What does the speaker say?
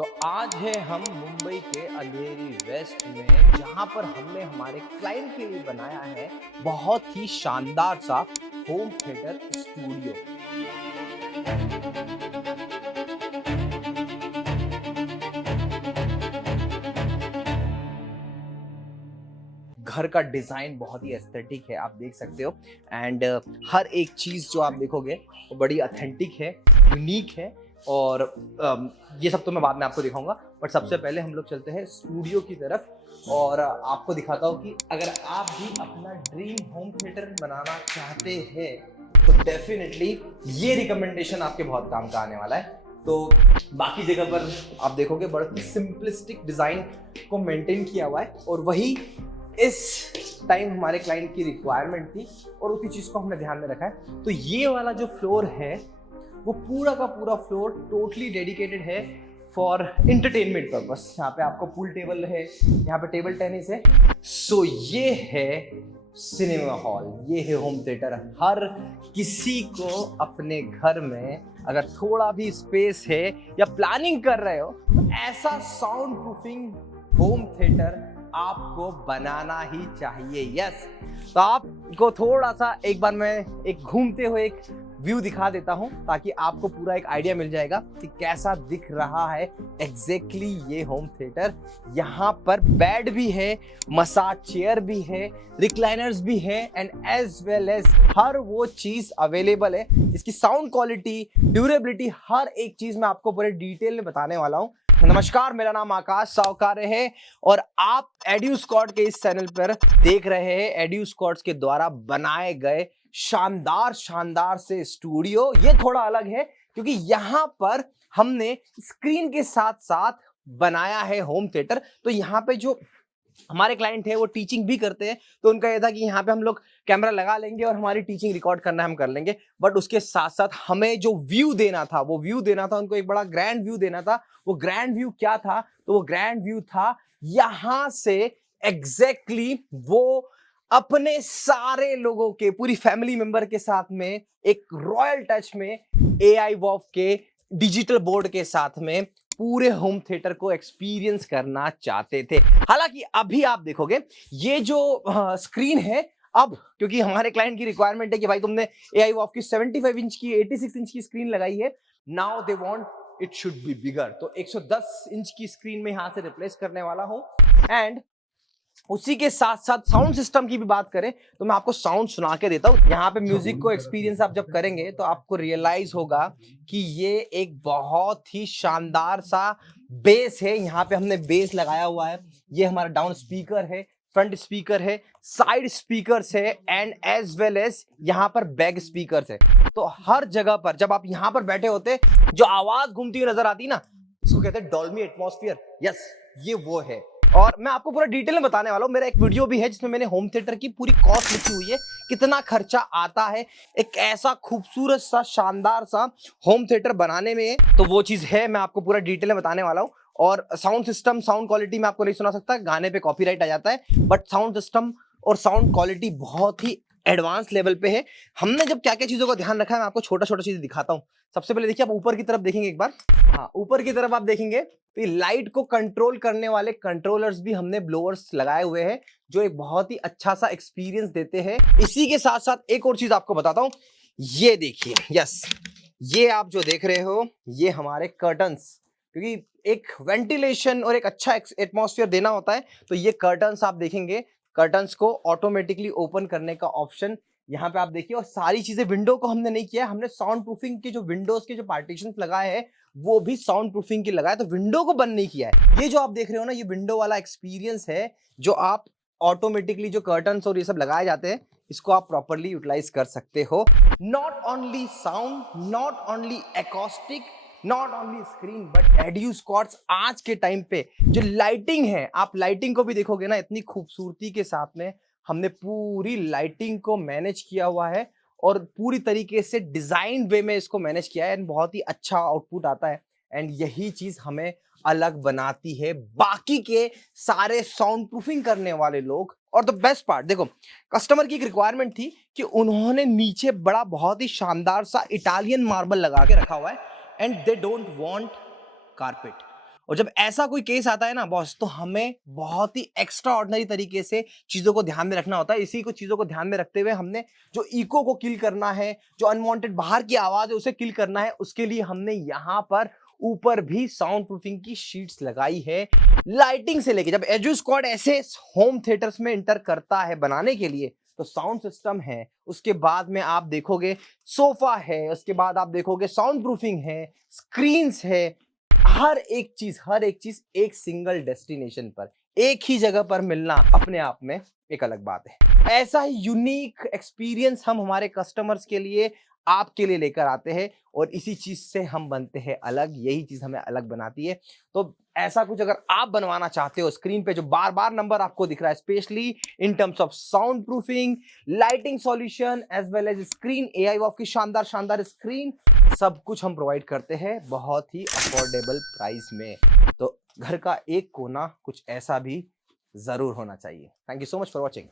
तो आज है हम मुंबई के अंधेरी वेस्ट में, जहां पर हमने हमारे क्लाइंट के लिए बनाया है बहुत ही शानदार सा होम थिएटर स्टूडियो। घर का डिजाइन बहुत ही एस्थेटिक है, आप देख सकते हो। एंड हर एक चीज जो आप देखोगे वो बड़ी ऑथेंटिक है, यूनिक है। और ये सब तो मैं बाद में आपको दिखाऊंगा, बट सबसे पहले हम लोग चलते हैं स्टूडियो की तरफ और आपको दिखाता हूँ कि अगर आप भी अपना ड्रीम होम थिएटर बनाना चाहते हैं तो डेफिनेटली ये रिकमेंडेशन आपके बहुत काम का आने वाला है। तो बाकी जगह पर आप देखोगे बड़ा ही सिंपलिस्टिक डिजाइन को मेंटेन किया हुआ है, और वही इस टाइम हमारे क्लाइंट की रिक्वायरमेंट थी और उसी चीज को हमने ध्यान में रखा है। तो ये वाला जो फ्लोर है वो पूरा का पूरा फ्लोर टोटली डेडिकेटेड है फॉर एंटरटेनमेंट पर्पस। यहाँ पे आपको पूल टेबल है, यहाँ पे टेबल टेनिस है। सो ये है सिनेमा हॉल, ये है होम थिएटर। हर किसी को अपने घर में अगर थोड़ा भी स्पेस है या प्लानिंग कर रहे हो तो ऐसा साउंड प्रूफिंग होम थिएटर आपको बनाना ही चाहिए। यस, तो आपको थोड़ा सा एक बार मैं एक घूमते हुए एक व्यू दिखा देता हूं ताकि आपको पूरा एक आइडिया मिल जाएगा कि कैसा दिख रहा है एग्जैक्टली ये होम थिएटर। यहाँ पर बेड भी है, मसाज चेयर भी है, रिक्लाइनर्स भी है, एंड एज वेल एज हर वो चीज अवेलेबल है। इसकी साउंड क्वालिटी, ड्यूरेबिलिटी, हर एक चीज मैं आपको पूरे डिटेल में बताने वाला हूं। नमस्कार, मेरा नाम आकाश सावकारे है और आप एड्यू स्कॉट के इस चैनल पर देख रहे हैं एड्यू स्कॉट्स के द्वारा बनाए गए शानदार से स्टूडियो। ये थोड़ा अलग है क्योंकि यहाँ पर हमने स्क्रीन के साथ साथ बनाया है होम थिएटर। तो यहाँ पे जो हमारे क्लाइंट है वो टीचिंग भी करते हैं, तो उनका यह था कि यहाँ पे हम लोग कैमरा लगा लेंगे और हमारी टीचिंग रिकॉर्ड करना हम कर लेंगे। बट उसके साथ साथ हमें जो व्यू देना था वो व्यू देना था, उनको एक बड़ा ग्रैंड व्यू देना था। वो ग्रैंड व्यू क्या था? तो वो ग्रैंड व्यू था यहां से एग्जैक्टली वो अपने सारे लोगों के, पूरी फैमिली मेंबर के साथ में एक रॉयल टच में AI वॉफ के डिजिटल बोर्ड के साथ में पूरे होम थिएटर को एक्सपीरियंस करना चाहते थे। हालांकि अभी आप देखोगे ये जो स्क्रीन है, अब क्योंकि हमारे क्लाइंट की रिक्वायरमेंट है कि भाई तुमने AI वॉफ की 75 इंच की 86 इंच की स्क्रीन लगाई है, now they want it should be bigger. तो 110 इंच की स्क्रीन में यहां से रिप्लेस करने वाला हूं। एंड उसी के साथ साथ साउंड सिस्टम की भी बात करें तो मैं आपको साउंड सुना के देता हूं। यहाँ पे म्यूजिक को एक्सपीरियंस आप जब करेंगे तो आपको रियलाइज होगा कि ये एक बहुत ही शानदार सा बेस है। यहाँ पे हमने बेस लगाया हुआ है। ये हमारा डाउन स्पीकर है, फ्रंट स्पीकर है, साइड स्पीकर्स है, एंड एज वेल एज यहाँ पर बैक स्पीकर्स है। तो हर जगह पर जब आप यहाँ पर बैठे होते जो आवाज घूमती हुई नजर आती ना, इसको कहते हैं डॉल्बी एटमॉस्फेयर। यस, ये वो है। और मैं आपको पूरा डिटेल में बताने वाला हूं। मेरा एक वीडियो भी है जिसमें मैंने होम थिएटर की पूरी कॉस्ट लिखी हुई है, कितना खर्चा आता है एक ऐसा खूबसूरत सा शानदार सा होम थिएटर बनाने में। तो वो चीज है, मैं आपको पूरा डिटेल में बताने वाला हूं। और साउंड सिस्टम, साउंड क्वालिटी मैं आपको नहीं सुना सकता, गाने पे कॉपीराइट आ जाता है, बट साउंड सिस्टम और साउंड क्वालिटी बहुत ही एडवांस लेवल पे है। हमने जब क्या क्या चीजों का ध्यान रखा है मैं आपको छोटा छोटा चीज दिखाता हूँ। सबसे पहले देखिए, आप ऊपर की तरफ देखेंगे एक बार। हाँ, ऊपर की तरफ आप देखेंगे तो लाइट को कंट्रोल करने वाले कंट्रोलर्स भी हमने ब्लोअर्स लगाए हुए हैं, जो एक बहुत ही अच्छा सा एक्सपीरियंस देते हैं। इसी के साथ साथ एक और चीज आपको बताता हूं, ये देखिए। यस, ये आप जो देख रहे हो ये हमारे कर्टन्स, क्योंकि एक वेंटिलेशन और एक अच्छा एटमॉस्फेयर देना होता है, तो ये कर्टन्स आप देखेंगे, कर्टन्स को ऑटोमेटिकली ओपन करने का ऑप्शन यहाँ पे आप देखिए। और सारी चीजें, विंडो को हमने नहीं किया, हमने साउंड प्रूफिंग के जो विंडोज के जो पार्टीशंस लगाए हैं वो भी साउंड प्रूफिंग के लगाए, तो विंडो को बंद नहीं किया है। ये जो आप देख रहे हो ना, ये विंडो वाला एक्सपीरियंस है जो आप ऑटोमेटिकली जो कर्टन्स और ये सब लगाए जाते हैं, इसको आप प्रॉपर्ली यूटिलाइज कर सकते हो। Not only sound, not only acoustic, not only screen, but एड्यू स्कॉट्स आज के टाइम पे जो लाइटिंग है, आप लाइटिंग को भी देखोगे ना, इतनी खूबसूरती के साथ में हमने पूरी लाइटिंग को मैनेज किया हुआ है और पूरी तरीके से डिजाइन वे में इसको मैनेज किया है, एंड बहुत ही अच्छा आउटपुट आता है। एंड यही चीज हमें अलग बनाती है बाकी के सारे साउंड प्रूफिंग करने वाले लोग। और द बेस्ट पार्ट देखो, कस्टमर की एक रिक्वायरमेंट थी कि उन्होंने नीचे बड़ा बहुत ही शानदार सा इटालियन मार्बल लगा के रखा हुआ है, and they don't want carpet. और जब ऐसा कोई केस आता है ना बॉस, तो हमें बहुत ही एक्स्ट्रा ऑर्डिनरी तरीके से चीजों को ध्यान में रखना होता है। इसी को चीजों को ध्यान में रखते हुए हमने जो इको को किल करना है, जो अनवांटेड बाहर की आवाज है उसे किल करना है, उसके लिए हमने यहाँ पर ऊपर भी साउंड प्रूफिंग की शीट्स लगाई है। लाइटिंग से लेके जब एजू स्क्वाड ऐसे होम थिएटर्स में इंटर करता है बनाने के लिए, तो साउंड सिस्टम है, उसके बाद में आप देखोगे सोफा है, उसके बाद आप देखोगे साउंड प्रूफिंग है, स्क्रीन्स है, हर एक चीज एक सिंगल डेस्टिनेशन पर, एक ही जगह पर मिलना अपने आप में एक अलग बात है। ऐसा ही यूनिक एक्सपीरियंस हम हमारे कस्टमर्स के लिए, आपके लिए लेकर आते हैं, और इसी चीज से हम बनते हैं अलग, यही चीज हमें अलग बनाती है। तो ऐसा कुछ अगर आप बनवाना चाहते हो, स्क्रीन पे जो बार बार नंबर आपको दिख रहा है, specially in terms of soundproofing, lighting solution as well as screen, AI वॉफ की शानदार शानदार स्क्रीन, सब कुछ हम प्रोवाइड करते हैं बहुत ही अफोर्डेबल प्राइस में। तो घर का एक कोना कुछ ऐसा भी जरूर होना चाहिए। Thank you so much for watching.